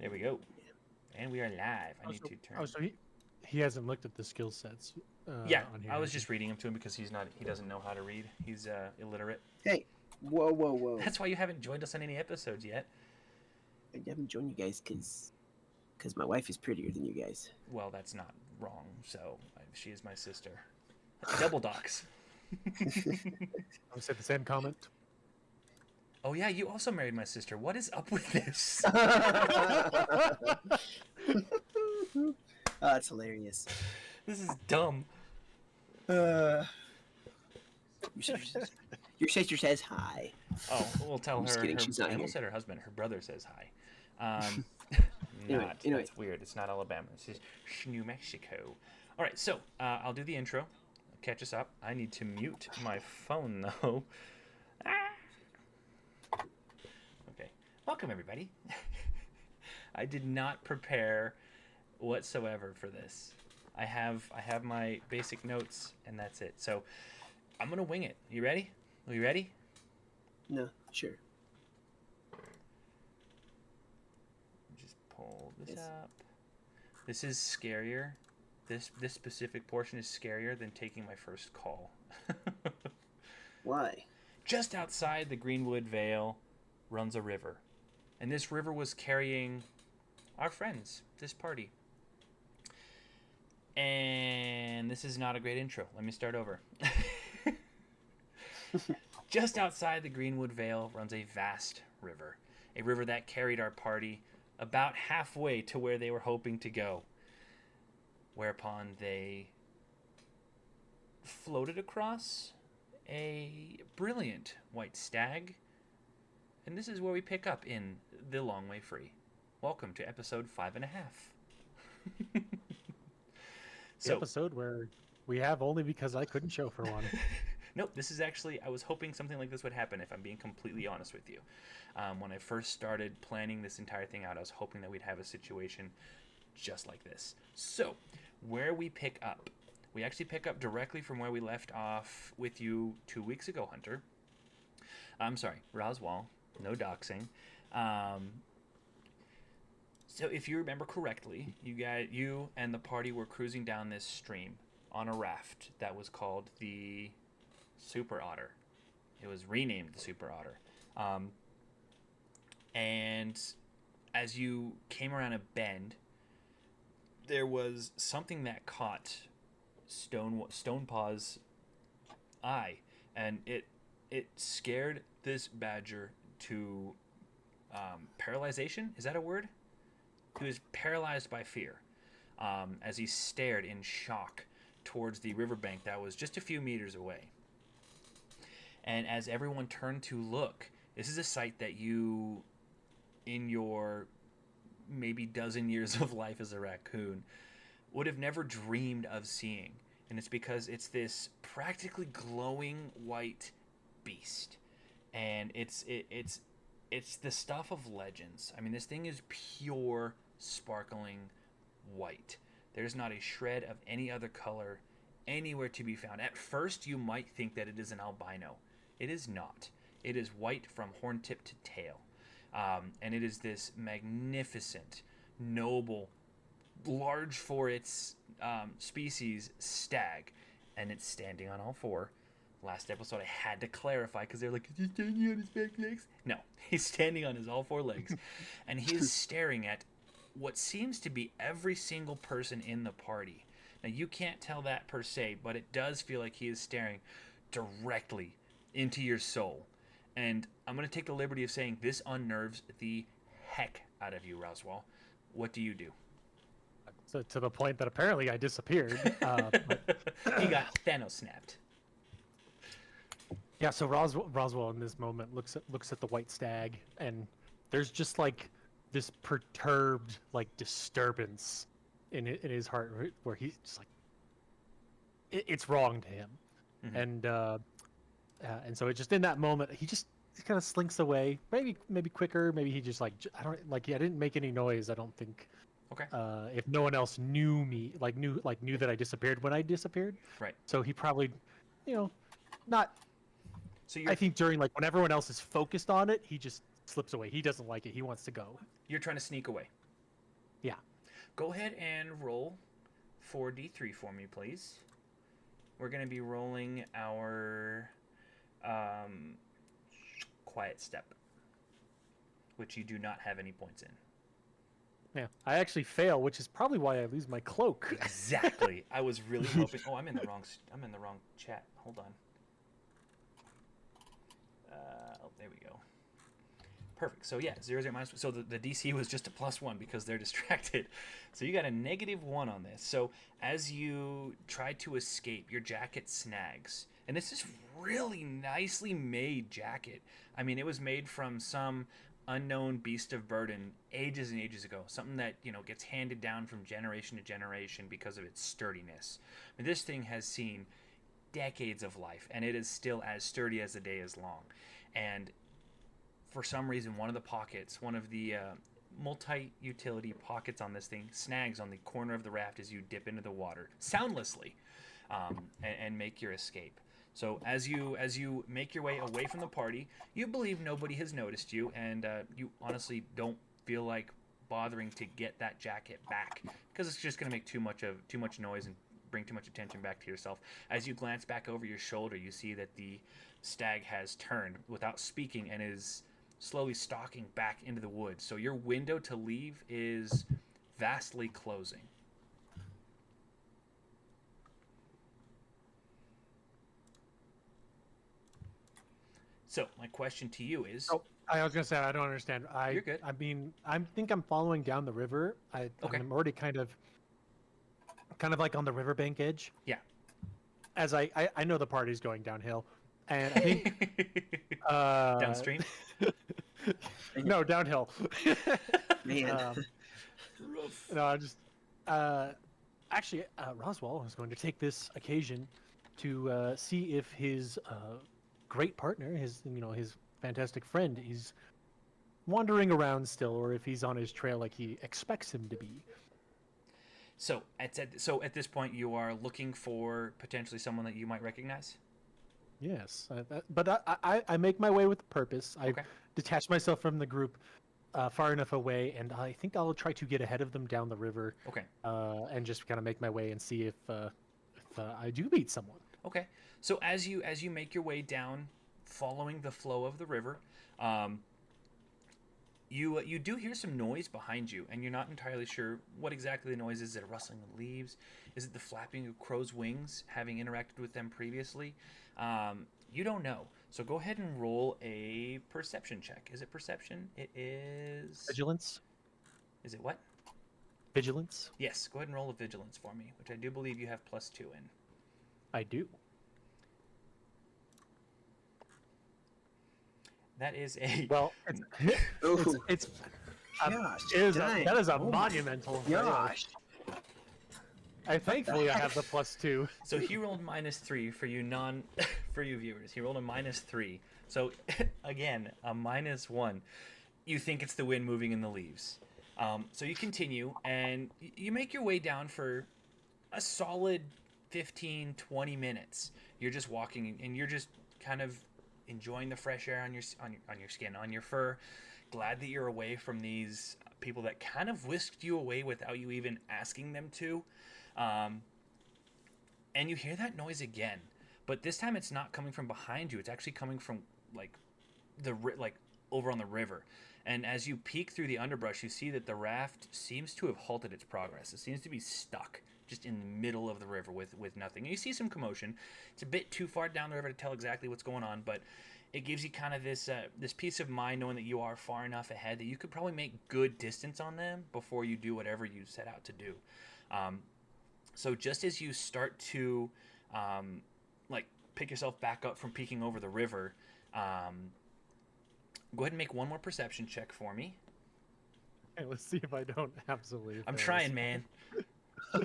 There we go. And we are live. I need to turn. So he hasn't looked at the skill sets. Yeah, on here. I was just reading them to him because he doesn't know how to read. He's illiterate. Hey, whoa. That's why you haven't joined us on any episodes yet. I haven't joined you guys because my wife is prettier than you guys. Well, that's not wrong. So she is my sister. Double docs. I said the same comment. Oh yeah, you also married my sister. What is up with this? Oh, that's hilarious. This is dumb. Your sister says hi. Oh, we'll tell I'm her. just kidding, she's not I almost here. said her husband. Her brother says hi. Anyway. That's weird. It's not Alabama. This is New Mexico. All right, so I'll do the intro. Catch us up. I need to mute my phone though. Okay. Welcome everybody. I did not prepare whatsoever for this. I have my basic notes and that's it. So I'm gonna wing it. You ready? Are you ready? No, sure. Just pull this Yes. up. This is scarier. This specific portion is scarier than taking my first call. Why? Just outside the Greenwood Vale runs a river. And this river was carrying our friends, this party. And this is not a great intro. Let me start over. Just outside the Greenwood Vale runs a vast river. A river that carried our party about halfway to where they were hoping to go. Whereupon they floated across a brilliant white stag. And this is where we pick up in The Long Way Free. Welcome to episode 5.5. The episode where we have only because I couldn't show for one. Nope, this is actually, I was hoping something like this would happen, if I'm being completely honest with you. When I first started planning this entire thing out, I was hoping that we'd have a situation just like this. So, where we pick up. We actually pick up directly from where we left off with you 2 weeks ago, Hunter. I'm sorry, Roswell. No doxing. So if you remember correctly, you and the party were cruising down this stream on a raft that was called the Super Otter. It was renamed the Super Otter. And as you came around a bend, there was something that caught Stonepaw's eye, and it scared this badger to paralyzation. Is that a word? He was paralyzed by fear as he stared in shock towards the riverbank that was just a few meters away. And as everyone turned to look, this is a sight that you, in your maybe dozen years of life as a raccoon, would have never dreamed of seeing. And it's because it's this practically glowing white beast. And it's the stuff of legends. I mean, this thing is pure, sparkling white. There's not a shred of any other color anywhere to be found. At first, you might think that it is an albino. It is not. It is white from horn tip to tail. And it is this magnificent, noble, large for its species stag. And it's standing on all four. Last episode I had to clarify because they're like, is he standing on his back legs? No, he's standing on his all four legs. And he is staring at what seems to be every single person in the party. Now you can't tell that per se, but it does feel like he is staring directly into your soul. And I'm going to take the liberty of saying this unnerves the heck out of you, Roswell. What do you do? So to the point that apparently I disappeared. He got Thanos snapped. Yeah, so Roswell in this moment looks at the white stag, and there's just like this perturbed like disturbance in his heart where he's just like it's wrong to him. Mm-hmm. And so it just in that moment he kind of slinks away, maybe quicker, maybe he just like I didn't make any noise, I don't think. Okay. If no one else knew me, knew that I disappeared when I disappeared. Right. So he probably, not. So I think during when everyone else is focused on it, he just slips away. He doesn't like it. He wants to go. You're trying to sneak away. Yeah. Go ahead and roll 4d3 for me, please. We're going to be rolling our quiet step, which you do not have any points in. Yeah. I actually fail, which is probably why I lose my cloak. Exactly. I was really hoping. Oh, I'm in the wrong chat. Hold on. Oh, there we go. Perfect. So yeah, 0, 0, minus. So the DC was just a +1 because they're distracted. So you got a -1 on this. So as you try to escape, your jacket snags, and this is really nicely made jacket. I mean, it was made from some unknown beast of burden ages and ages ago. Something that gets handed down from generation to generation because of its sturdiness. I mean, this thing has seen decades of life, and it is still as sturdy as the day is long. And for some reason, one of the multi-utility pockets on this thing snags on the corner of the raft as you dip into the water soundlessly, and make your escape. So as you make your way away from the party, you believe nobody has noticed you, and you honestly don't feel like bothering to get that jacket back because it's just going to make too much noise and bring too much attention back to yourself. As you glance back over your shoulder, you see that the stag has turned without speaking and is slowly stalking back into the woods. So your window to leave is vastly closing. So my question to you is... Oh, I was going to say, I don't understand. You're good. I mean, I think I'm following down the river. Okay. I'm already kind of like on the riverbank edge. Yeah. As I know the party's going downhill. And I think... Downstream? No, downhill. Man. No, I just... actually, Roswell is going to take this occasion to see if his great partner, his fantastic friend, is wandering around still, or if he's on his trail like he expects him to be. So at this point, you are looking for potentially someone that you might recognize? Yes, but I make my way with purpose. I detach myself from the group far enough away, and I think I'll try to get ahead of them down the river. Okay. And just kind of make my way and see if I do meet someone. Okay. So as you make your way down, following the flow of the river, you do hear some noise behind you, and you're not entirely sure what exactly the noise is. Is it a rustling of leaves? Is it the flapping of crow's wings, having interacted with them previously? You don't know. So go ahead and roll a perception check. Is it perception? It is... Vigilance? Is it what? Vigilance? Yes. Go ahead and roll a vigilance for me, which I do believe you have +2 in. I do. That is a... Well, it's Gosh, that is a monumental. Gosh. Thankfully, I have the +2. So he rolled -3 for you for you viewers. He rolled a -3. So again, a -1. You think it's the wind moving in the leaves. So you continue, and you make your way down for a solid 15-20 minutes. You're just walking, and you're just kind of enjoying the fresh air on your skin, on your fur. Glad that you're away from these people that kind of whisked you away without you even asking them to. And you hear that noise again, but this time it's not coming from behind you. It's actually coming from like over on the river. And as you peek through the underbrush, you see that the raft seems to have halted its progress. It seems to be stuck just in the middle of the river with nothing. And you see some commotion. It's a bit too far down the river to tell exactly what's going on, but it gives you kind of this peace of mind knowing that you are far enough ahead that you could probably make good distance on them before you do whatever you set out to do. So just as you start to pick yourself back up from peeking over the river, go ahead and make one more perception check for me. Okay, let's see if I don't absolutely. I'm trying, man. Oh.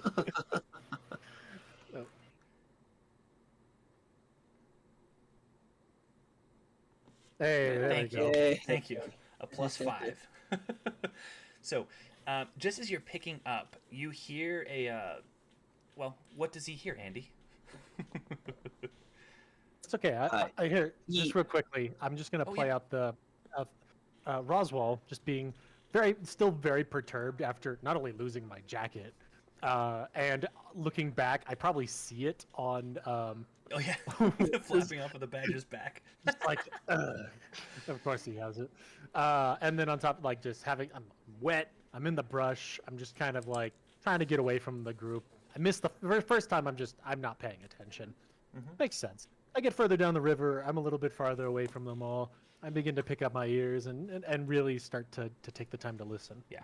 Hey, there Thank we go. you. Thank you. A +5. So, just as you're picking up, you hear a... well, what does he hear, Andy? It's okay. I hear just real quickly. I'm just gonna play out the Roswell, just being still very perturbed after not only losing my jacket, and looking back, I probably see it on Oh yeah, flapping off of the badger's back. just like, of course he has it. And then on top, like just I'm wet, I'm in the brush, I'm just kind of like trying to get away from the group. I missed the first time. I'm not paying attention. Makes sense. I get further down the river. I'm a little bit farther away from them all. I begin to pick up my ears and really start to take the time to listen. Yeah.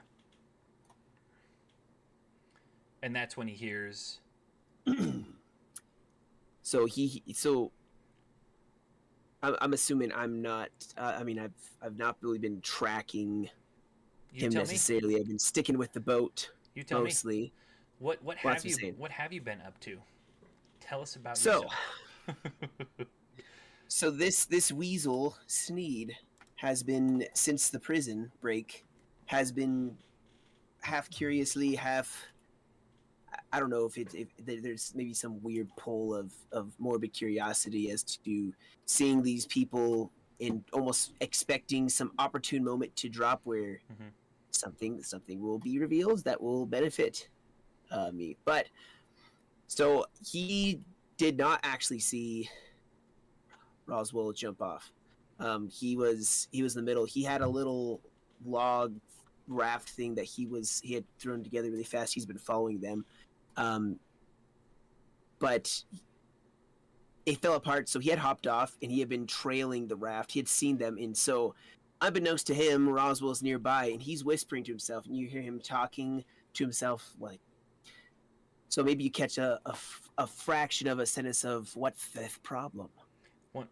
And that's when he hears. So I'm assuming I'm not. I mean, I've not really been tracking him necessarily. I've been sticking with the boat mostly. What have you been up to? Tell us about yourself. So this weasel Sneed has been, since the prison break, has been half curiously, half, I don't know if there's maybe some weird pull of morbid curiosity as to seeing these people and almost expecting some opportune moment to drop where something will be revealed that will benefit me. But so he did not actually see Roswell jump off. He was in the middle. He had a little log raft thing that he had thrown together really fast. He's been following them. But it fell apart, so he had hopped off and he had been trailing the raft. He had seen them, and so unbeknownst to him, Roswell's nearby and he's whispering to himself, and you hear him talking to himself like, so maybe you catch a fraction of a sentence of what fifth problem.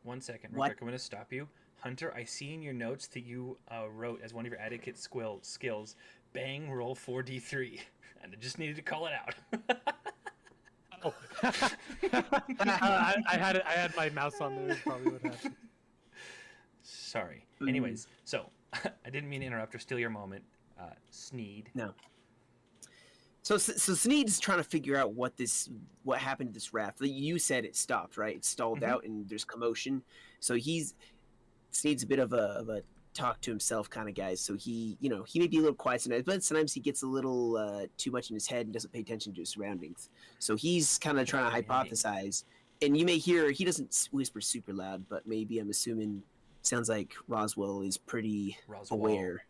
One second, real quick. I'm going to stop you. Hunter, I see in your notes that you wrote as one of your etiquette skills, bang roll 4d3. And I just needed to call it out. Oh. I had my mouse on there. Probably what happened. Sorry. Anyways, so I didn't mean to interrupt or steal your moment. Sneed. No. So Sneed's trying to figure out what happened to this raft. You said it stopped, right? It stalled out and there's commotion. So Sneed's a bit of a talk to himself kind of guy. So he may be a little quiet sometimes, but sometimes he gets a little too much in his head and doesn't pay attention to his surroundings. So he's kind of trying to hypothesize. And you may hear, he doesn't whisper super loud, but maybe I'm assuming, sounds like Roswell is pretty aware.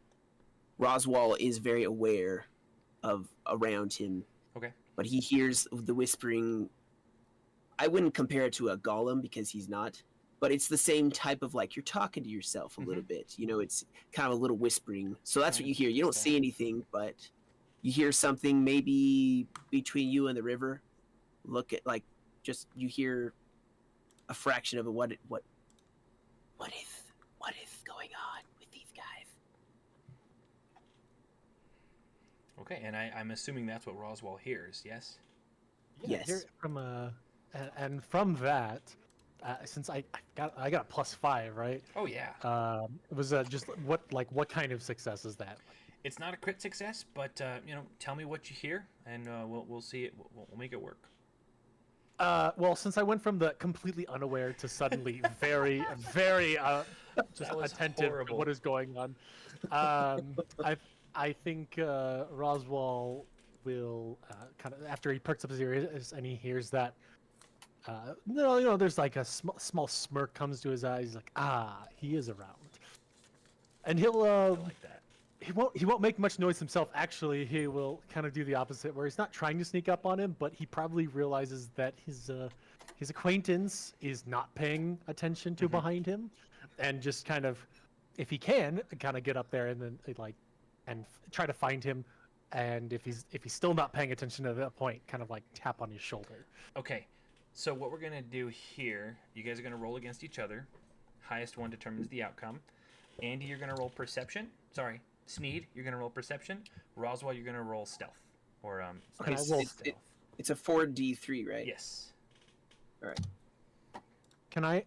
Roswell is very aware of around him. Okay. But he hears the whispering. I wouldn't compare it to a golem because he's not, but it's the same type of, like, you're talking to yourself a little bit. It's kind of a little whispering. So that's what you hear. You don't see anything, but you hear something maybe between you and the river. Look at, like, just you hear a fraction of what is going on with these guys. Okay, and I'm assuming that's what Roswell hears, yes? Yeah, yes. And from that, since I got a +5, right? Oh yeah. It was just what kind of success is that? It's not a crit success, but tell me what you hear, and we'll see it. We'll make it work. Well, since I went from the completely unaware to suddenly very, very just attentive to what is going on, I think Roswell will kind of, after he perks up his ears and he hears that, there's like a small smirk comes to his eyes. He's like, he is around, and he'll I like that. He won't make much noise himself. Actually, he will kind of do the opposite, where he's not trying to sneak up on him, but he probably realizes that his acquaintance is not paying attention to behind him, and just kind of, if he can, kind of get up there and then try to find him, and if he's still not paying attention at that point, kind of like tap on his shoulder. Okay, so what we're gonna do here, you guys are gonna roll against each other. Highest one determines the outcome. Andy, you're gonna roll perception. Sorry, Sneed, you're gonna roll perception. Roswell, you're gonna roll stealth. Or Okay, I roll stealth. It's a 4d3, right? Yes. All right. Can I,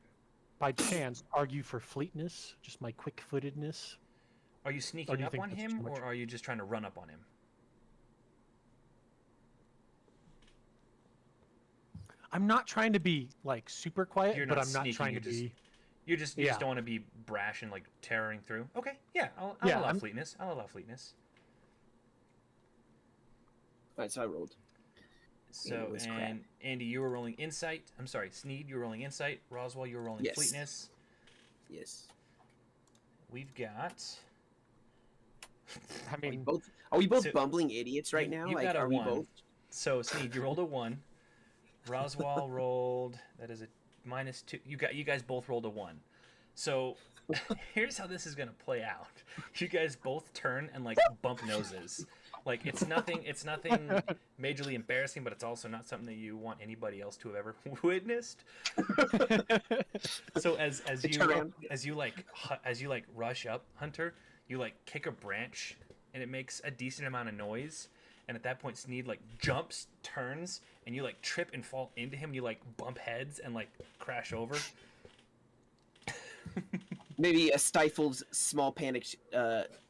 by chance, argue for fleetness? Just my quick-footedness? Are you sneaking up on him, or are you just trying to run up on him? I'm not trying to be like super quiet, You're but not I'm not sneaking, trying you're to just- be. You just Yeah. don't want to be brash and like tearing through. Okay, yeah, I'll Yeah, allow I'm- fleetness. I'll allow fleetness. Alright, so I rolled. So was crap. and Andy, you were rolling insight. I'm sorry, Sneed, you were rolling insight. Roswell, you were rolling Yes. fleetness. Yes. We've got. I mean, Are we both So, bumbling idiots right now? You Like, got a are we 1. both? So Sneed, you rolled a 1. Roswell rolled. That is a -2. You guys both rolled a 1. So here's how this is gonna play out. You guys both turn and like bump noses. Like it's nothing majorly embarrassing, but it's also not something that you want anybody else to have ever witnessed. So as turn around. you like rush up, Hunter, you like kick a branch and it makes a decent amount of noise. And at that point, Sneed like jumps, turns, and you like trip and fall into him. You like bump heads and like crash over. Maybe a stifled, small panic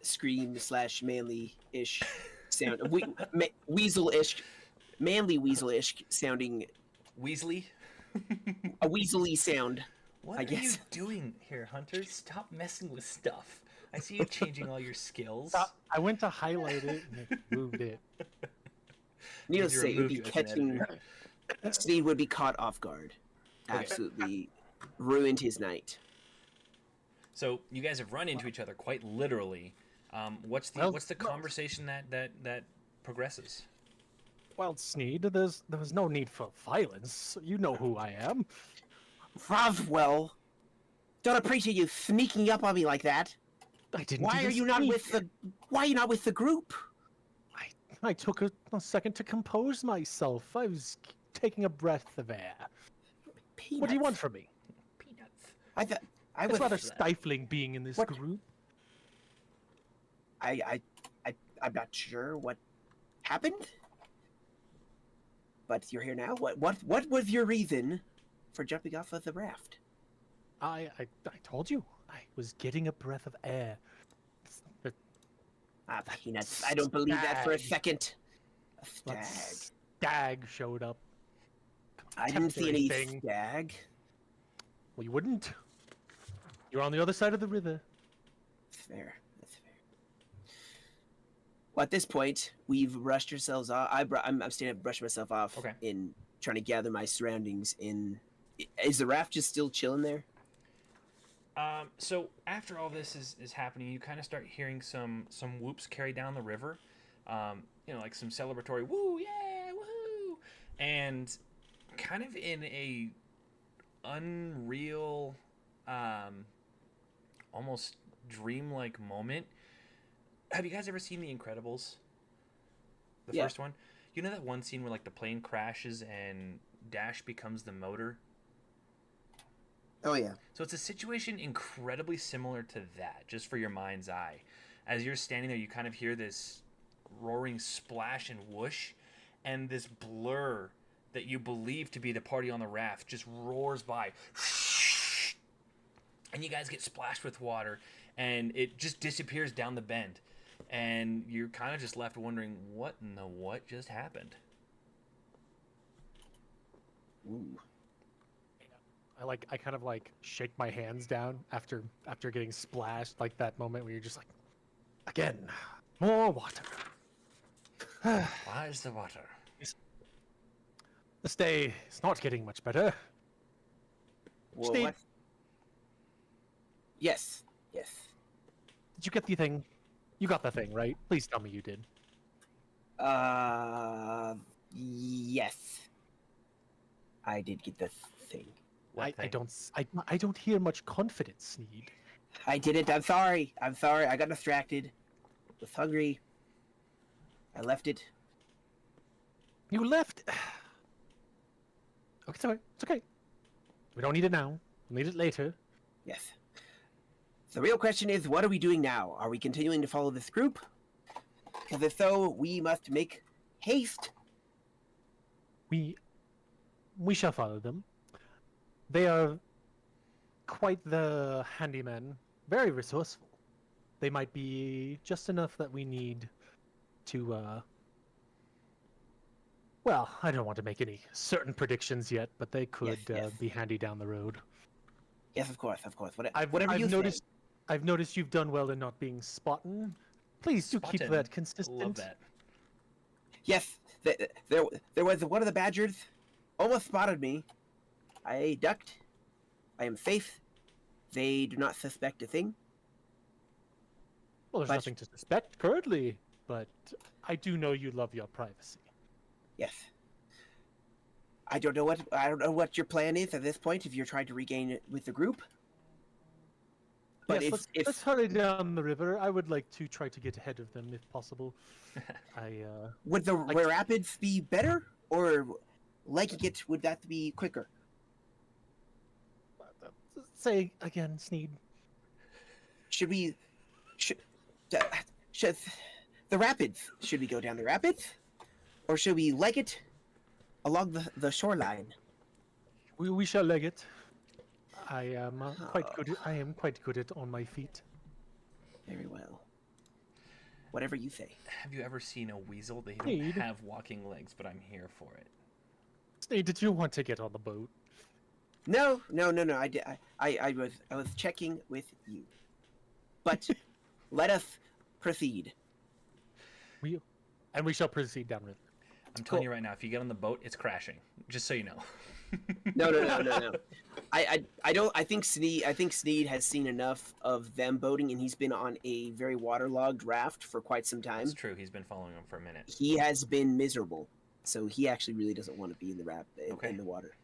scream / manly-ish sound. Weasel-ish, manly weasel-ish sounding. Weasley. A weaselly sound. What I are you guess. doing here, Hunter? Stop messing with stuff. I see you changing all your skills. I went to highlight it and it moved it. Needless to to say, it would remove be you as an catching. Sneed would be caught off guard. Okay. Absolutely ruined his night. So you guys have run into each other quite literally. What's the Well, conversation that progresses? Well, Sneed, there was no need for violence. You know who I am. Roswell, don't appreciate you sneaking up on me like that. I didn't. Why even are you not sneak. with the? Why are you not with the group? I took a second to compose myself. I was taking a breath of air. Peanuts. What do you want from me? Peanuts. I thought I It's was. rather stifling being in this What? group. I'm not sure what happened, but you're here now. What was your reason for jumping off of the raft? I told you. I was getting a breath of air. But Ah, peanuts. I don't believe that for a Stag. second. A that stag. stag showed up. I didn't see any Tempting. stag. Well, you wouldn't. You're on the other side of the river. That's fair. That's fair. Well, at this point, we've brushed ourselves off. I'm standing up, brushing myself off, Okay. in trying to gather my surroundings. Is the raft just still chilling there? So after all this is happening, you kind of start hearing some whoops carry down the river. Like some celebratory woo, yeah, woohoo, and kind of in a unreal, almost dreamlike moment. Have you guys ever seen The Incredibles? The Yeah. first one? You know that one scene where like the plane crashes and Dash becomes the motor? Oh yeah. So it's a situation incredibly similar to that, just for your mind's eye. As you're standing there, you kind of hear this roaring splash and whoosh, and this blur that you believe to be the party on the raft just roars by. And you guys get splashed with water, and it just disappears down the bend. And you're kind of just left wondering, what in the what just happened? Ooh. I kind of like shake my hands down after getting splashed, like that moment where you're just like, again, more water. Why is the water? This day is not getting much better. Well, Steve. what? Yes. Yes. Did you get the thing? You got the thing, right? Please tell me you did. Yes. I did get the thing. What I thing? don't hear much confidence, Sneed. I did it. I'm sorry. I got distracted. Was hungry. I left it. You left. Okay, it's alright. It's okay. We don't need it now. We'll need it later. Yes. The real question is, what are we doing now? Are we continuing to follow this group? Because if so, we must make haste. We shall follow them. They are quite the handymen, very resourceful. They might be just enough that we need to, well, I don't want to make any certain predictions yet, but they could Yes. be handy down the road. Yes, of course, of course. I've, Whatever I've you noticed. say. I've noticed you've done well in not being spotted. Please do keep Spotted. that consistent. Love that. Yes, there was one of the badgers almost spotted me. I ducked. I am safe. They do not suspect a thing. Well, there's But- nothing to suspect currently, but I do know you love your privacy. Yes. I don't know what your plan is at this point. If you're trying to regain it with the group. But Yes, let's hurry down the river. I would like to try to get ahead of them if possible. Would the I- rapids be better, or liking it would that be quicker? Say again, Sneed. Should we should the rapids? Should we go down the rapids, or should we leg it along the shoreline? We shall leg it. I am quite good. I am quite good at on my feet. Very well. Whatever you say. Have you ever seen a weasel? They don't Sneed. have walking legs, but I'm here for it. Sneed, did you want to get on the boat? No. I was checking with you. But let us proceed. We shall proceed downriver. I'm telling Cool. you right now, if you get on the boat, it's crashing. Just so you know. No. I think Sneed has seen enough of them boating, and he's been on a very waterlogged raft for quite some time. It's true. He's been following him for a minute. He has been miserable, so he actually really doesn't want to be in the Okay. in the water.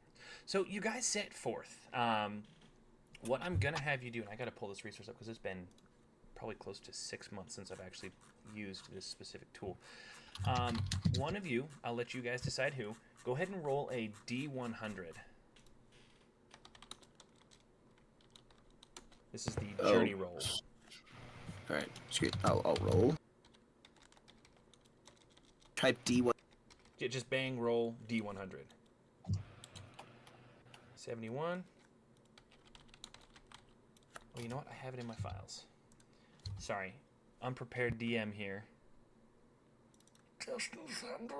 So you guys set forth. What I'm gonna have you do, and I gotta pull this resource up because it's been probably close to 6 months since I've actually used this specific tool. One of you, I'll let you guys decide who. Go ahead and roll a D100. This is the journey roll. All right, screw it. I'll roll. Type D1. Yeah, just bang roll D100. 71. Oh, you know what? I have it in my files. Sorry. Unprepared DM here. Just a second.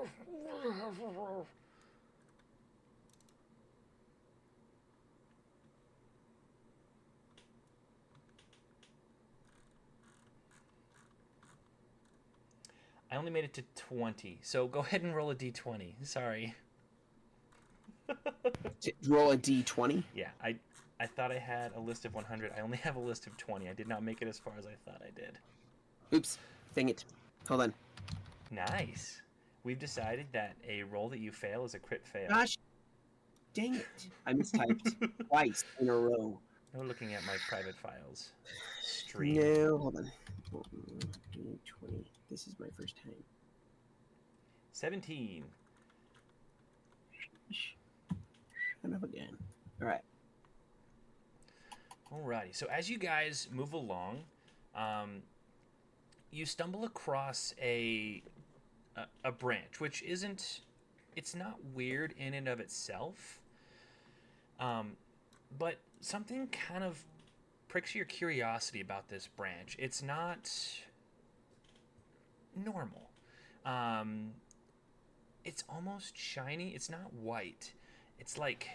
I only made it to 20, so go ahead and roll a d20. Sorry. Roll a D20. Yeah, I thought I had a list of 100. I only have a list of 20. I did not make it as far as I thought I did. Oops. Dang it. Hold on. Nice. We've decided that a roll that you fail is a crit fail. Gosh. Dang it. I mistyped twice in a row. No looking at my private files. Stream. No, hold on. D20. This is my first time. 17. Shut up again. All right. Alrighty. So as you guys move along, you stumble across a branch, which isn't. It's not weird in and of itself. But something kind of pricks your curiosity about this branch. It's not normal. It's almost shiny. It's not white. It's like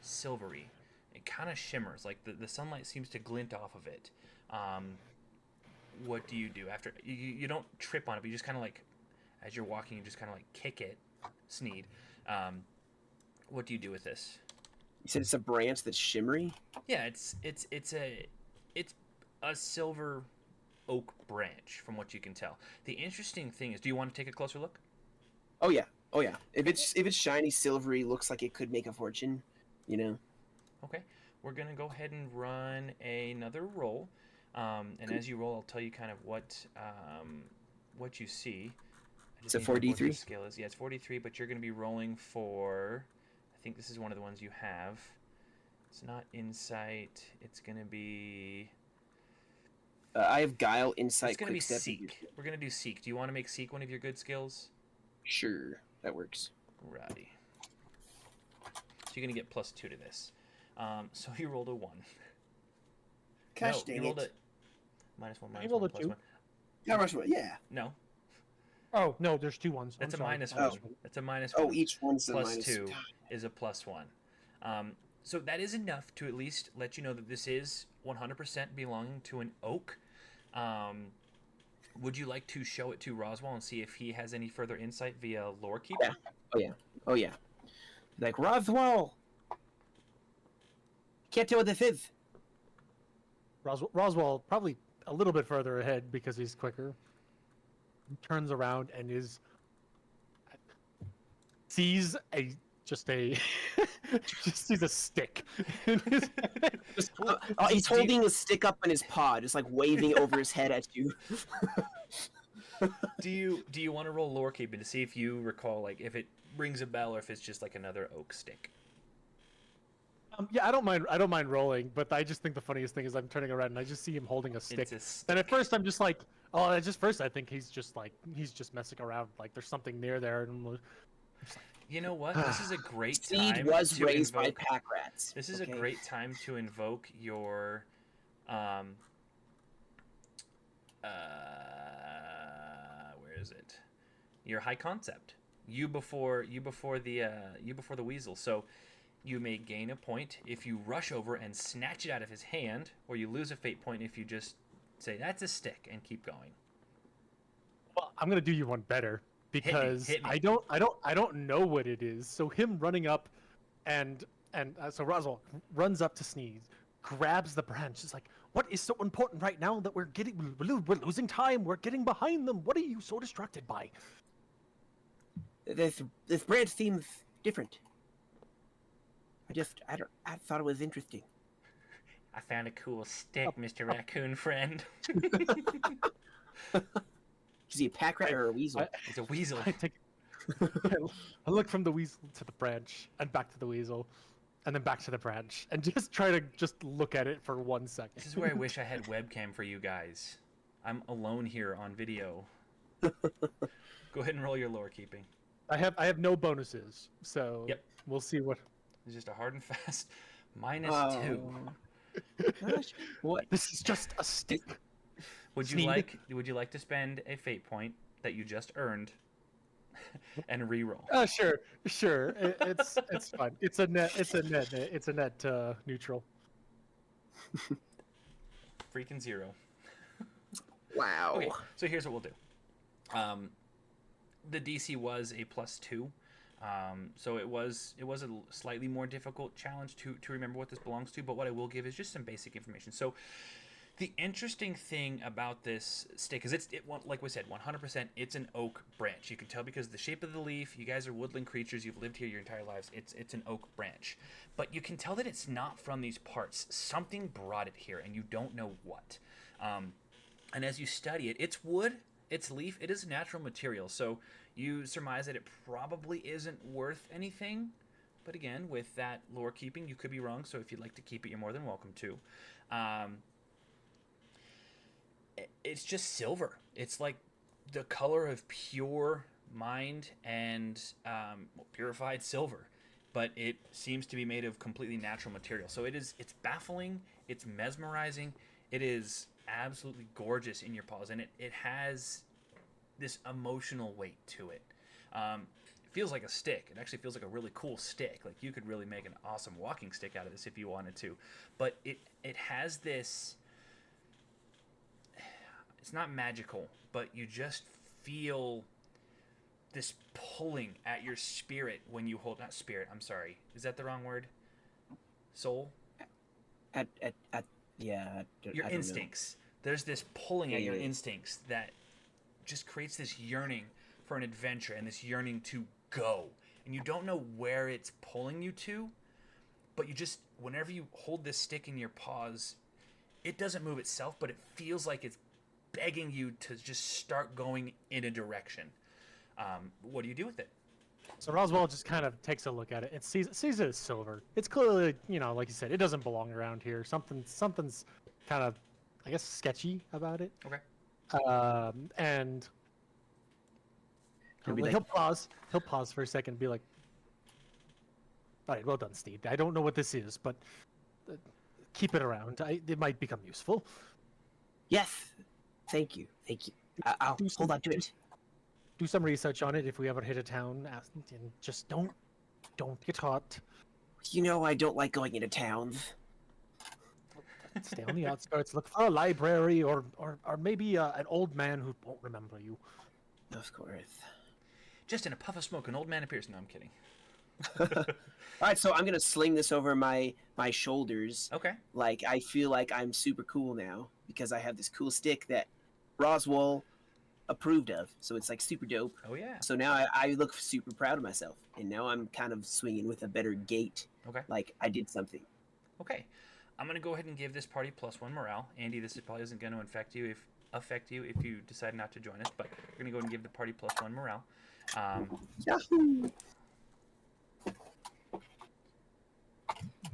silvery. It kind of shimmers. Like the sunlight seems to glint off of it. What do you do after? You don't trip on it, but you just kind of like, as you're walking, you just kind of like kick it, Sneed. What do you do with this? You said it's a branch that's shimmery? Yeah, it's a silver oak branch, from what you can tell. The interesting thing is, do you want to take a closer look? Oh yeah. Oh yeah. If it's shiny, silvery, looks like it could make a fortune, you know. Okay, we're gonna go ahead and run another roll, and as you roll, I'll tell you kind of what you see. It's a need to remember what 4d3? the scale is. Yeah, it's 43, but you're gonna be rolling for. I think this is one of the ones you have. It's not insight. It's gonna be. I have guile, insight, It's gonna be quick step. seek. We're gonna do seek. Do you want to make seek one of your good skills? Sure, that works. Righty. So you're gonna get +2 to this. So you rolled a 1. Gosh no, dang you rolled it. a -1, I rolled -1, a 2. +1. Yeah, Rushmore, yeah. No, Oh no, there's 2 ones. that's I'm a sorry. -1. Oh. That's a -1. Oh, each one's a Plus minus 2 God. is a +1. So that is enough to at least let you know that this is 100% belonging to an oak. Um, would you like to show it to Roswell and see if he has any further insight via lore keeper? Yeah. Oh yeah. Oh yeah. Like Roswell. Can't tell what this is. Roswell probably a little bit further ahead because he's quicker. He turns around and sees a just sees a stick. In his hand. He's holding a stick up in his paw, just like waving over his head at you. Do you want to roll lore keeping to see if you recall, like, if it rings a bell or if it's just like another oak stick? Yeah, I don't mind rolling, but I just think the funniest thing is I'm turning around and I just see him holding a stick. It's a stick. And at first I'm just like, oh, I think he's just messing around. Like there's something near there, and You know what? This is a great Seed time was to raised by invoke. pack rats. This is okay? a great time to invoke your, where is it? Your high concept. You before the weasel. So you may gain a point if you rush over and snatch it out of his hand, or you lose a fate point if you just say that's a stick and keep going. well, I'm gonna do you one better because hit me. I don't know what it is. So him running up, and so Roswell runs up to Sneeze, grabs the branch. It's like, what is so important right now that we're losing time? We're getting behind them. What are you so distracted by? This branch seems different. I thought it was interesting. I found a cool stick, Mr. Raccoon friend. Is he a pack rat or a weasel? It's a weasel. I look from the weasel to the branch and back to the weasel, and then back to the branch, and just try to look at it for 1 second. This is where I wish I had webcam for you guys. I'm alone here on video. Go ahead and roll your lore keeping. I have no bonuses, so Yep. We'll see what. It's just a hard and fast -2. Gosh, what? This is just a stick. Would you like to spend a fate point that you just earned and re-roll? Sure. It's fine. It's a net neutral. Freaking 0. Wow. Okay, so here's what we'll do. The DC was a +2, so it was a slightly more difficult challenge to remember what this belongs to. But what I will give is just some basic information. So the interesting thing about this stick is like we said, 100%. It's an oak branch. You can tell because of the shape of the leaf. You guys are woodland creatures. You've lived here your entire lives. It's an oak branch, but you can tell that it's not from these parts. Something brought it here, and you don't know what. And as you study it, it's wood. It's leaf. It is a natural material, so you surmise that it probably isn't worth anything. But again, with that lore keeping, you could be wrong. So if you'd like to keep it, you're more than welcome to. It's just silver. It's like the color of pure mind and purified silver, but it seems to be made of completely natural material. So it's baffling. It's mesmerizing. It is absolutely gorgeous in your paws, and it has this emotional weight to it. It feels like a stick. It actually feels like a really cool stick. Like you could really make an awesome walking stick out of this if you wanted to. But it has this. It's not magical, but you just feel this pulling at your spirit when you hold. Not spirit. I'm sorry. Is that the wrong word? Soul. Your instincts. There's this pulling at your instincts that just creates this yearning for an adventure and this yearning to go. And you don't know where it's pulling you to, but you just, whenever you hold this stick in your paws, it doesn't move itself, but it feels like it's begging you to just start going in a direction. What do you do with it? So Roswell just kind of takes a look at it and sees it as silver. It's clearly, like you said, it doesn't belong around here. Something's kind of, I guess, sketchy about it. Okay. And He'll be he'll pause for a second and be like, all right, well done, Steve. I don't know what this is, but keep it around. It might become useful. Yes. Thank you. I'll hold on to it. Do some research on it if we ever hit a town, and just don't get caught. You know, I don't like going into towns. Stay on the outskirts. Look for a library, or maybe an old man who won't remember you. Of course. Just in a puff of smoke, an old man appears. No, I'm kidding. All right, so I'm gonna sling this over my shoulders. Okay. Like I feel like I'm super cool now because I have this cool stick that Roswell approved of. So it's like super dope. Oh yeah. So now I look super proud of myself, and now I'm kind of swinging with a better gait. Okay. Like I did something. Okay. I'm gonna go ahead and give this party +1 morale. Andy, this probably isn't going to affect you if you decide not to join us, but we're gonna go ahead and give the party +1 morale. Yahoo!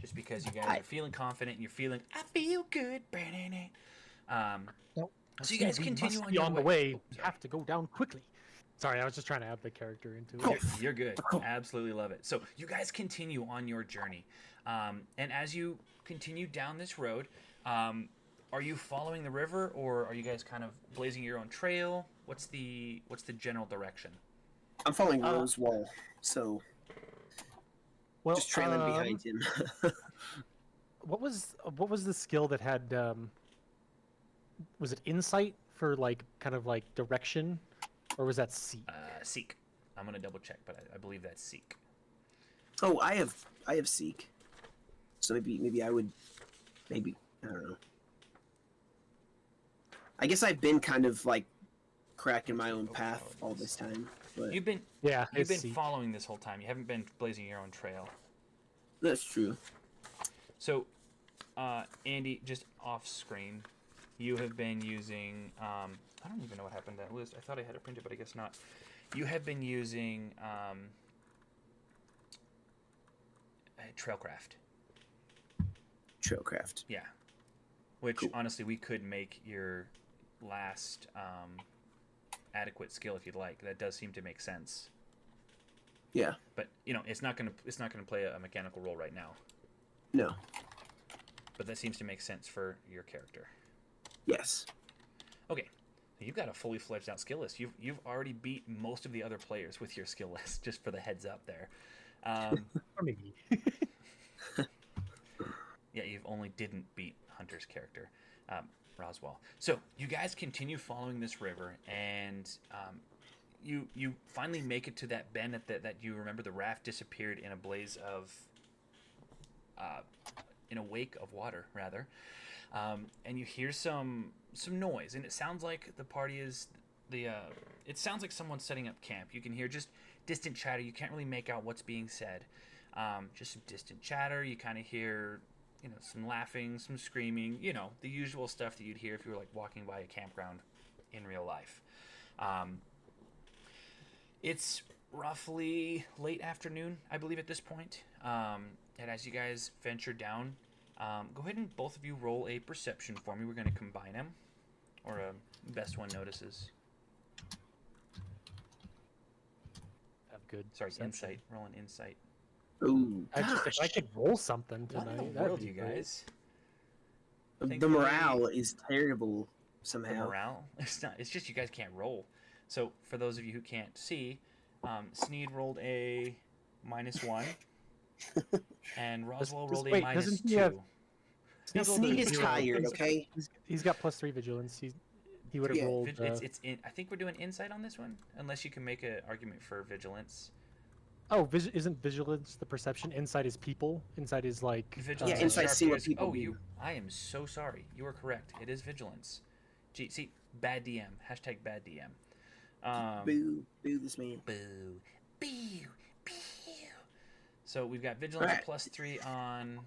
Just because you guys are feeling confident and you're feeling, I feel good. So you guys continue on your the way. Oh, We sorry. have to go down quickly. Sorry, I was just trying to add the character into it. You're good. Absolutely love it. So you guys continue on your journey, and as you continue down this road, are you following the river, or are you guys kind of blazing your own trail? What's the general direction? I'm following Roswell, so Well, just trailing behind him. what was the skill that had was it insight for like kind of like direction, or was that seek? Seek. I'm gonna double check, but I believe that's seek. Oh, I have seek. So maybe I would I don't know. I guess I've been kind of like cracking my own path all this time. But You've been It's seek. following this whole time. You haven't been blazing your own trail. that's true. So, Andy, just off screen, you have been using. I don't even know what happened to that list. I thought I had it printed, but I guess not. You have been using Trailcraft. Trailcraft. Yeah. Which, Cool. honestly, we could make your last adequate skill if you'd like. That does seem to make sense. Yeah. But it's not gonna play a mechanical role right now. No. But that seems to make sense for your character. Yes. Okay, you've got a fully fledged out skill list. You've already beat most of the other players with your skill list. Just for the heads up there. Or maybe. Yeah, you've only didn't beat Hunter's character, Roswell. So you guys continue following this river, and you finally make it to that bend that you remember the raft disappeared in a blaze of, in a wake of water rather, and you hear some noise, and it sounds like the party is it sounds like someone's setting up camp. You can hear just distant chatter. You can't really make out what's being said. Just some distant chatter. You kind of hear some laughing, some screaming, the usual stuff that you'd hear if you were like walking by a campground in real life. It's roughly late afternoon, I believe, at this point. And as you guys venture down, go ahead and both of you roll a perception for me. We're going to combine them, or best one notices. Have good. Sorry, perception. insight. Roll an insight. Ooh, If I could roll something What in tonight, the that'd world, be you great. guys? the Thankfully, morale is terrible The somehow. morale? It's not. It's just you guys can't roll. So for those of you who can't see, Sneed rolled a -1, and Roswell rolled a doesn't he -2. have- Sneed is Zero. tired, okay? He's got +3 vigilance. He would have Yeah, rolled. I think we're doing insight on this one, unless you can make an argument for vigilance. Isn't vigilance the perception? Insight is people. Insight is like. Vigilance. Yeah, is insight, sharp see what ears. people Oh, do. I am so sorry. You are correct. It is vigilance. Gee, see, bad DM. Hashtag bad DM. Boo this man. Boo. Boo. Boo. So we've got vigilance Right. +3 on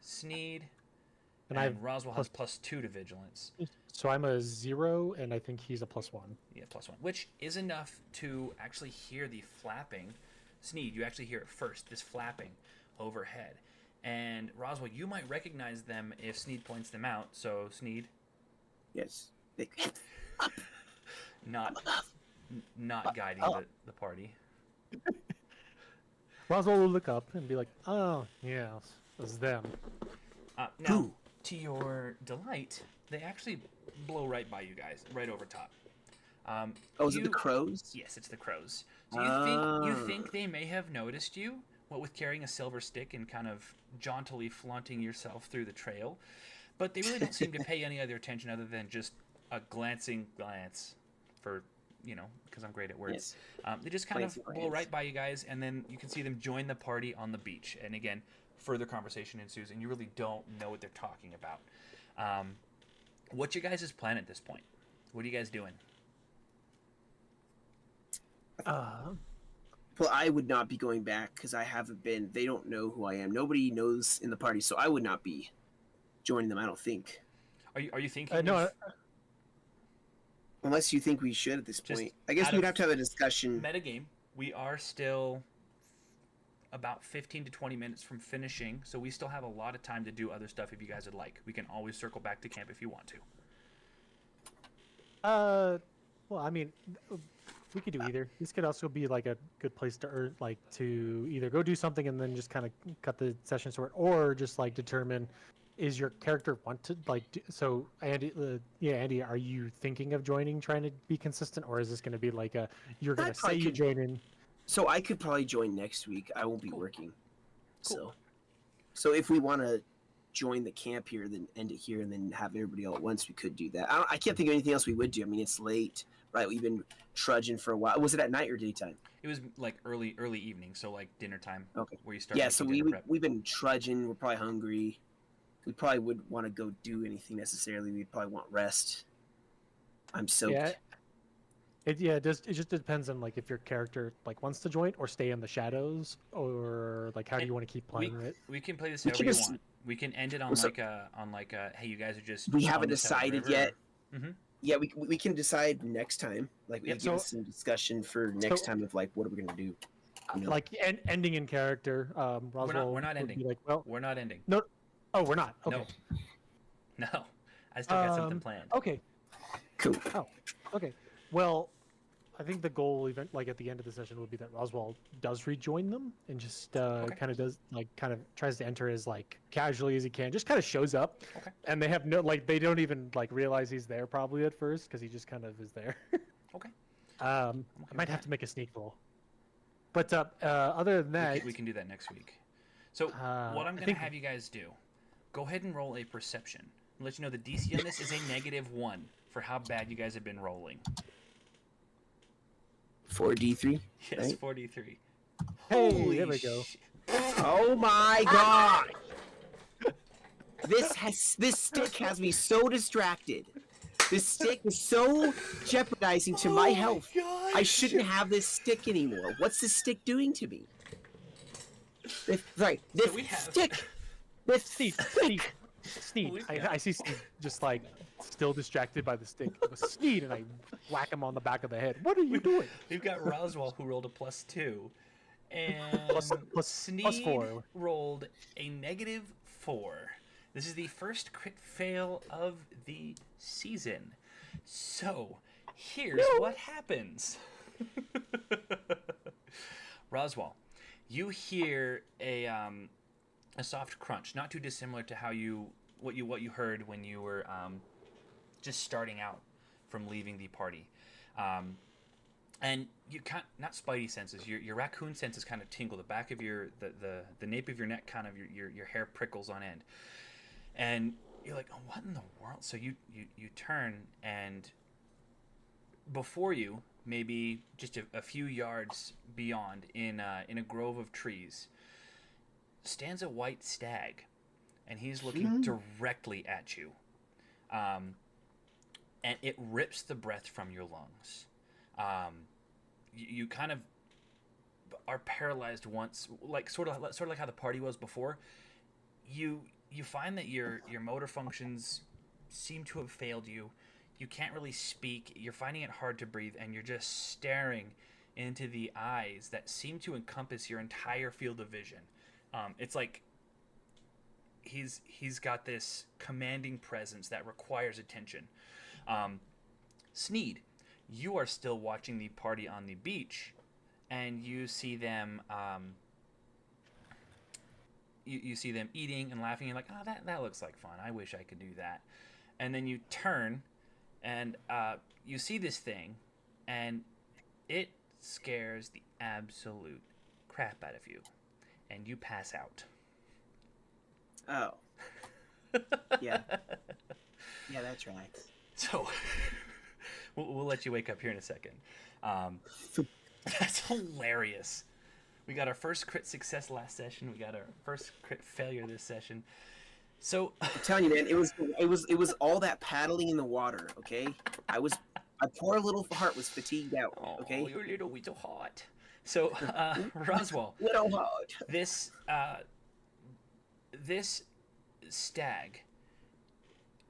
Sneed, And and, I have Roswell has +2 to vigilance. So I'm a 0, and I think he's a +1. Yeah, +1, which is enough to actually hear the flapping. Sneed, you actually hear it first, this flapping overhead. And Roswell, you might recognize them if Sneed points them out. So Sneed, Yes. not guiding the party. Roswell will look up and be like, "Oh, yeah, it was them." Now, Who? to your delight, they actually blow right by you guys, right over top. Oh, is it the crows? Yes, it's the crows. So you think Ah. they may have noticed you, what with carrying a silver stick and kind of jauntily flaunting yourself through the trail. But they really don't seem to pay any other attention other than just a glancing glance for, because I'm great at words. Yes. They just kind Glancing of blow glance. right by you guys, and then you can see them join the party on the beach. And again, further conversation ensues, and you really don't know what they're talking about. What's your guys' plan at this point? What are you guys doing? Well, I would not be going back because I haven't been. They don't know who I am. Nobody knows in the party, so I would not be joining them. I don't think. Are you thinking? No, Unless you think we should at this Just point. I guess out we'd of have to have a discussion. metagame? We are still about 15 to 20 minutes from finishing, so we still have a lot of time to do other stuff if you guys would like. We can always circle back to camp if you want to. Well, I mean, we could do either. This could also be like a good place to earn, like to either go do something and then just kind of cut the session short, or just like determine, is your character want to like so Andy, Andy, are you thinking of joining, trying to be consistent, or is this going to be like you're going I to say probably you could- join in? So I could probably join next week. I won't be Cool. working. Cool. So if we want to join the camp here, then end it here, and then have everybody all at once, we could do that. I can't think of anything else we would do. I mean, it's late, right? We've been trudging for a while. Was it at night or daytime? It was like early evening, so like dinner time. Okay. Where you start. Yeah. making So dinner prep. we've been trudging. We're probably hungry. We probably wouldn't want to go do anything necessarily. We'd probably want rest. I'm soaked. Yeah. It just depends on like if your character like wants to join or stay in the shadows, or like how do you want to keep playing it? We can play this We however can you just- want. We can end it on Well, so- like a hey, you guys are just. We on haven't this side of the decided river. yet. Mhm. Yeah, we can decide next time. Like we Yeah, give so- us some discussion for next time of like what are we gonna do. You know? Like ending in character. Roswell we're not would ending. be like, well, We're not ending. oh, we're not. Okay. No. I still got something Um, planned. Okay. Cool. Okay. Well, I think the goal, event like at the end of the session, would be that Roswell does rejoin them and just kind of tries to enter as like casually as he can. Just kind of shows up, Okay. and they have no they don't even like realize he's there probably at first because he just kind of is there. Okay. I I'm okay might with have that. to make a sneak roll, but other than that, We can do that next week. So what I'm I gonna think- have you guys do, go ahead and roll a perception. I'll let you know the DC on this is a -1 for how bad you guys have been rolling. 4D3. Yes, Right. 43. Hey, Holy there we go. Oh my god! This stick has me so distracted. This stick is so jeopardizing to my health. I shouldn't have this stick anymore. What's this stick doing to me? This we have- stick. This Steve, Holy cow. I see Steve just like still distracted by the stick. It was Sneed, and I whack him on the back of the head. What are you doing? We've got Roswell who rolled a +2, and Plus Sneed 4. rolled a -4. This is the first crit fail of the season. So here's what happens. Roswell, you hear a soft crunch, not too dissimilar to how what you heard when you were just starting out from leaving the party. And you can't, not spidey senses, your raccoon senses kind of tingle. The back of the nape of your neck, kind of your hair prickles on end. And you're like, oh, what in the world? So you turn, and before you, maybe just a few yards beyond, in a grove of trees, stands a white stag, and he's looking directly at you. And it rips the breath from your lungs. You kind of are paralyzed once, like sort of like how the party was before. You find that your motor functions seem to have failed you. You can't really speak. You're finding it hard to breathe, and you're just staring into the eyes that seem to encompass your entire field of vision. It's like he's got this commanding presence that requires attention. Sneed, you are still watching the party on the beach, and you see them. You see them eating and laughing. You're like, oh, that looks like fun. I wish I could do that. And then you turn, and you see this thing, and it scares the absolute crap out of you. and you pass out. Oh. Yeah. Yeah, that tracks. So we'll let you wake up here in a second. That's hilarious. We got our first crit success last session. We got our first crit failure this session. So I'm telling you, man, it was all that paddling in the water. Okay, my poor little heart was fatigued out. Okay, oh, you're a little hot. So Roswell, little heart. this stag,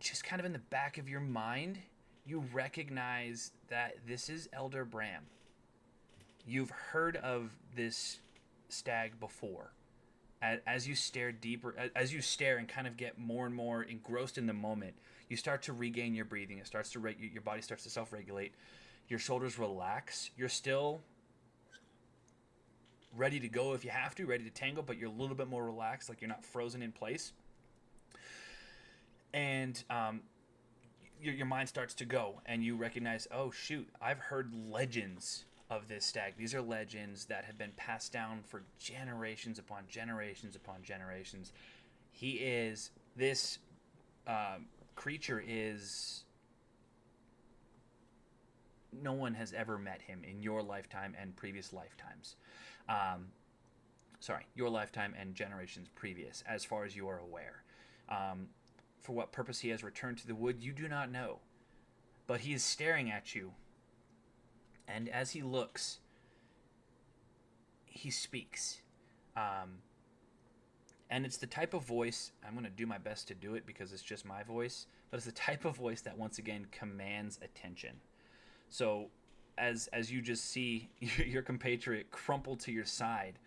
just kind of in the back of your mind, you recognize that this is Elder Bram. You've heard of this stag before. As you stare deeper, as you stare and kind of get more and more engrossed in the moment, you start to regain your breathing. It starts to your body starts to self-regulate. Your shoulders relax. You're still ready to go if you have to, ready to tangle, but you're a little bit more relaxed, like you're not frozen in place. And your mind starts to go, and you recognize, oh shoot, I've heard legends of this stag. These are legends that have been passed down for generations upon generations upon generations. This creature is, no one has ever met him in your lifetime and previous lifetimes. Your lifetime and generations previous, as far as you are aware. For what purpose he has returned to the wood, you do not know. But he is staring at you. And as he looks, he speaks. And it's the type of voice, I'm going to do my best to do it because it's just my voice, but it's the type of voice that once again commands attention. So as you just see your compatriot crumple to your side,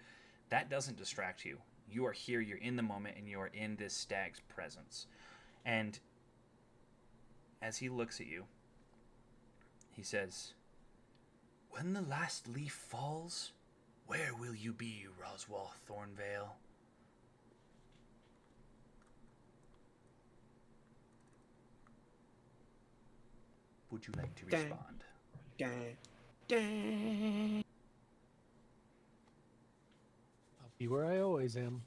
that doesn't distract you. You are here, you're in the moment, and you are in this stag's presence. And as he looks at you, he says, "When the last leaf falls, where will you be, Roswell Thornvale?" Would you like to respond? I'll be where I always am.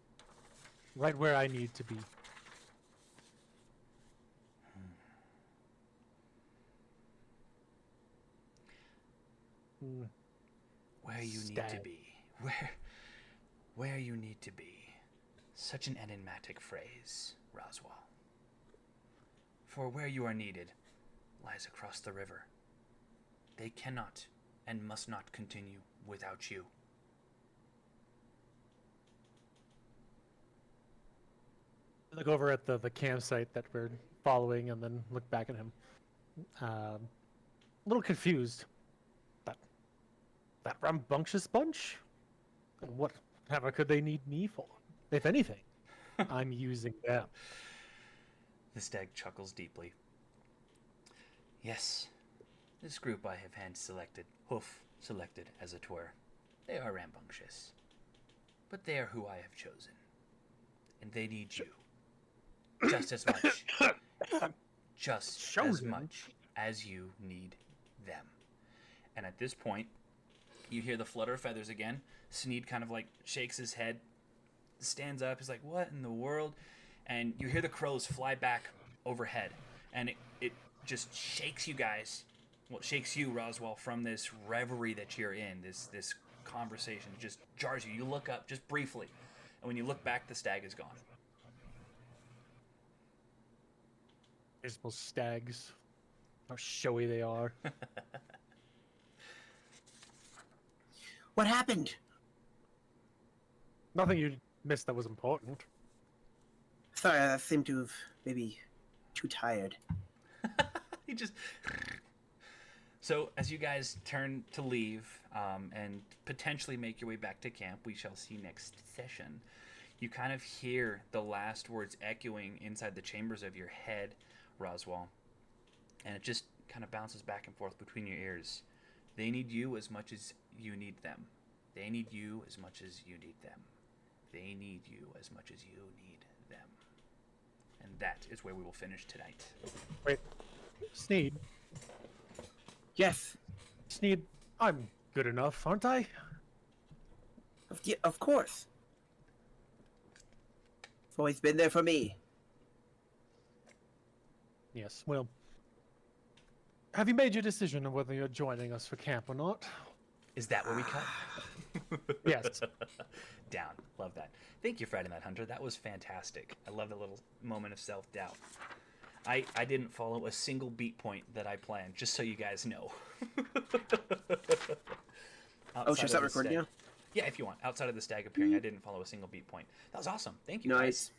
Right where I need to be. Where you need to be. Where you need to be. Such an enigmatic phrase, Roswell. For where you are needed lies across the river. They cannot and must not continue without you. Look over at the campsite that we're following and then look back at him. A little confused. That rambunctious bunch? Whatever could they need me for? If anything, I'm using them. The stag chuckles deeply. Yes, this group I have hand-selected, hoof-selected as it were. They are rambunctious, but they are who I have chosen. And they need you. Just as much. Just as much as you need them. And at this point, you hear the flutter of feathers again. Sneed kind of like shakes his head, stands up. He's like, "What in the world?" And you hear the crows fly back overhead. And it just shakes you guys. Well, it shakes you, Roswell, from this reverie that you're in. This conversation just jars you. You look up just briefly. And when you look back, the stag is gone. There's those stags. How showy they are. What happened? Nothing you missed that was important. Sorry, I seem to have maybe too tired. He just... So, as you guys turn to leave and potentially make your way back to camp, we shall see next session, you kind of hear the last words echoing inside the chambers of your head, Roswell. And it just kind of bounces back and forth between your ears. They need you as much as you need them. They need you as much as you need them. They need you as much as you need them. And that is where we will finish tonight. Wait, Sneed. Yes. Sneed, I'm good enough, aren't I? Of course. It's always been there for me. Yes. Well, have you made your decision on whether you're joining us for camp or not? Is that where we cut? Yes. Down. Love that. Thank you for adding that, Hunter. That was fantastic. I love the little moment of self-doubt. I didn't follow a single beat point that I planned, just so you guys know. Oh, should I start recording now? Yeah, if you want. Outside of the stag appearing, I didn't follow a single beat point. That was awesome. Thank you, Nice. guys.